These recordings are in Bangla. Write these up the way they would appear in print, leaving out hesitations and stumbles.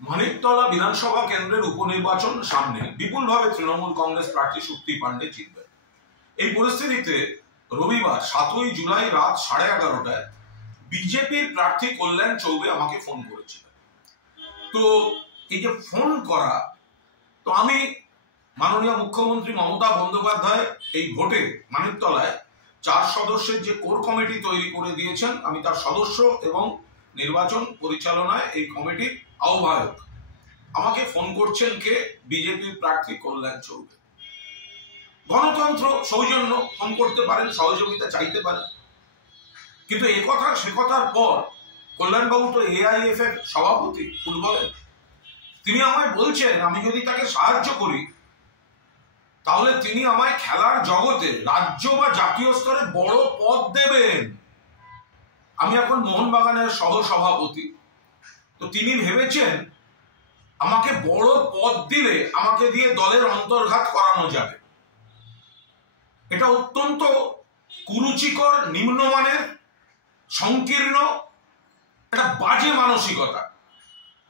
মানিকতলা বিধানসভা কেন্দ্রের উপনির্বাচন সামনে বিপুলভাবে তৃণমূল কংগ্রেস প্রার্থী শক্তি পাণ্ডে জিতবেন। এই পরিস্থিতিতে রবিবার 7ই জুলাই রাত 11:30টায় বিজেপির প্রার্থী কল্যাণ চৌবে আমাকে ফোন করেছিলেন। তো এই যে ফোন করা, তো আমি মাননীয় মুখ্যমন্ত্রী মমতা বন্দ্যোপাধ্যায় এই ভোটে মানিকতলায় 4 সদস্যের যে কোর কমিটি তৈরি করে দিয়েছেন, আমি তার সদস্য এবং নির্বাচন পরিচালনায় এই কমিটির আহ্বায়ক। আমাকে ফোন করছেন কে? বিজেপির প্রার্থী কল্যাণ চৌবে। গণতন্ত্র, সৌজন্য, ফোন করতে পারেন, সহযোগিতা চাইতে পারেন, কিন্তু একথা সে কথার পর কল্যাণবাবু তো AIF এর সভাপতি ফুটবলের। তিনি আমায় বলছেন আমি যদি তাকে সাহায্য করি তাহলে তিনি আমায় খেলার জগতে রাজ্য বা জাতীয় স্তরে বড় পদ দেবেন। আমি এখন মোহনবাগানের সহসভাপতি, তো তিনি ভেবেছেন আমাকে বড় পদ দিলে আমাকে দিয়ে দলের অন্তর্ঘাত করানো যাবে। এটা অত্যন্ত কুরুচিকর, নিম্নমানের, সংকীর্ণ, একটা বাজে মানসিকতা।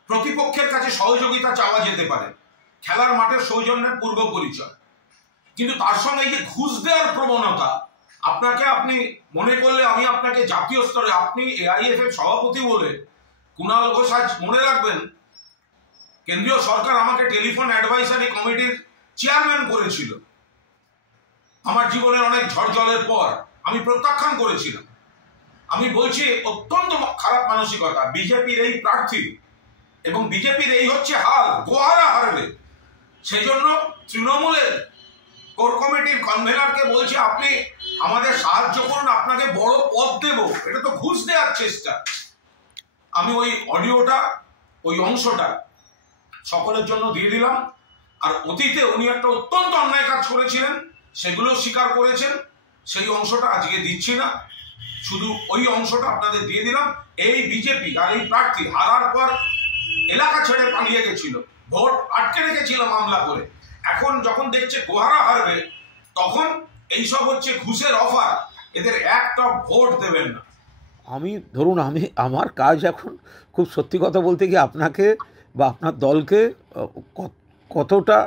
প্রতিপক্ষের কাছে সহযোগিতা চাওয়া যেতে পারে, খেলার মাঠের সৌজন্যের পূর্ব পরিচয়, কিন্তু তার সঙ্গে এই যে ঘুষ দেওয়ার প্রবণতা, আপনি মনে করলে আমি আপনাকে জাতীয় স্তরে, আপনি AIF এর সভাপতি বলে কুণাল ঘোষ, আজ মনে রাখবেন কেন্দ্রীয় সরকার আমাকে টেলিফোন অ্যাডভাইসারি কমিটির চেয়ারম্যান করেছিল। আমার জীবনের অনেক ঝড় জলের পর আমি প্রত্যাখ্যান করেছিলাম। আমি বলছি অত্যন্ত খারাপ মানসিকতা বিজেপির এই প্রার্থী, এবং বিজেপির এই হচ্ছে হাল, গোহারা হারবে। সেই জন্য তৃণমূলের কোর কমিটির কনভেনারকে বলছি আপনি আমাদের সাহায্য করুন, আপনাকে বড় পদ দেব। এটা তো ঘুষ দেওয়ার চেষ্টা। আমি ওই অডিওটা, ওই অংশটা সকলের জন্য দিয়ে দিলাম। আর অতীতে উনি একটা অত্যন্ত অন্যায় কাজ করেছিলেন, সেগুলো স্বীকার করেছেন। সেই অংশটা আজকে দিচ্ছি না, শুধু ওই অংশটা আপনাদের দিয়ে দিলাম। এই বিজেপি আর এই প্রার্থী হারার পর এলাকা ছেড়ে পালিয়ে গেছিল, ভোট আটকে রেখেছিল মামলা করে। এখন যখন দেখছে গোহারা হারবে, তখন এইসব হচ্ছে ঘুষের অফার, এদের একটা ভোট দেবেন না। আমার কাজ এখন খুব সত্যি কথা বলতে গিয়ে আপনাকে বা আপনার দলকে কতটা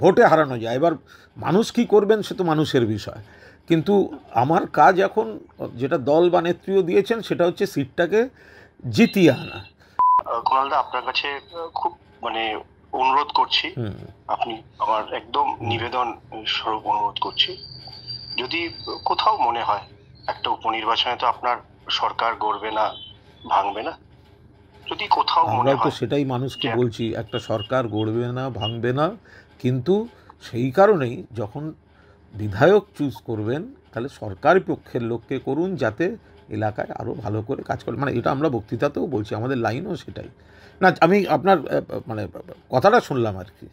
ভোটে হারানো যায়, এবার মানুষ কি করবেন সে তো মানুষের বিষয়, কিন্তু আমার কাজ এখন যেটা দল বা নেত্রীও দিয়েছেন সেটা হচ্ছে সিটটাকে জিতিয়ে আনা। কুণালদা, আপনার কাছে খুব অনুরোধ করছি, আপনি আমার একদম নিবেদন স্বরূপ অনুরোধ করছি, যদি কোথাও মনে হয় একটা উপনির্বাচনে তো আপনার সরকার গড়বে না, ভাঙবে না, যদি কোথাও মনে হয়, তো সেটাই মানুষকে বলছি, একটা সরকার গড়বে না, ভাঙবে না, কিন্তু সেই কারণেই যখন বিধায়ক চুজ করবেন তাহলে সরকারি পক্ষের লোককে করুন, যাতে এলাকায় আরও ভালো করে কাজ করে। এটা আমরা বক্তৃতাতেও বলছি, আমাদের লাইনও সেটাই। না, আমি আপনার কথাটা শুনলাম আর কি।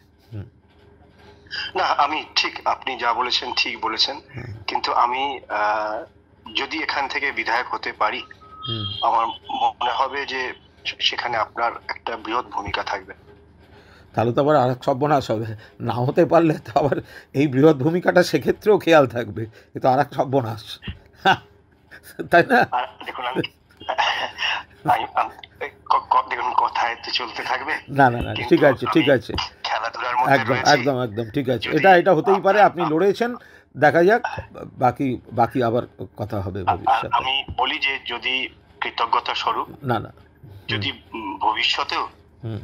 না, আমি ঠিক, আপনি যা বলেছেন ঠিক বলেছেন, কিন্তু আমি যদি এখান থেকে বিধায়ক হতে পারি, আমার মনে হবে যে সেখানে আপনার একটা বৃহৎ ভূমিকা থাকবে। তাহলে তো আবার আরেক সর্বনাশ হবে, না হতে পারলে তো আবার এই বৃহৎ ভূমিকাটা সেক্ষেত্রেও খেয়াল থাকবে, এ তো আরেক সর্বনাশ, তাই না? দেখুন, দেখুন কথায় তো চলতে থাকবে। না, ঠিক আছে, খেলাধুলার একদম ঠিক আছে, এটা হতেই পারে। আপনি লড়েছেন, দেখা যাক, বাকি আবার কথা হবে ভবিষ্যতে। আমি বলি যে যদি কৃতজ্ঞতা স্বরূপ, না যদি ভবিষ্যতেও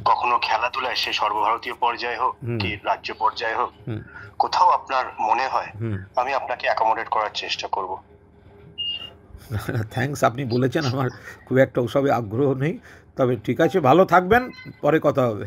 কখনো খেলাধুলায়, সে সর্বভারতীয় পর্যায়ে হোক কি রাজ্য পর্যায়ে হোক, কোথাও আপনার মনে হয়, আমি আপনাকে অ্যাকোমোডেট করার চেষ্টা করব। থ্যাঙ্কস, আপনি বলেছেন, আমার খুব একটা ওসবে আগ্রহ নেই, তবে ঠিক আছে, ভালো থাকবেন, পরে কথা হবে।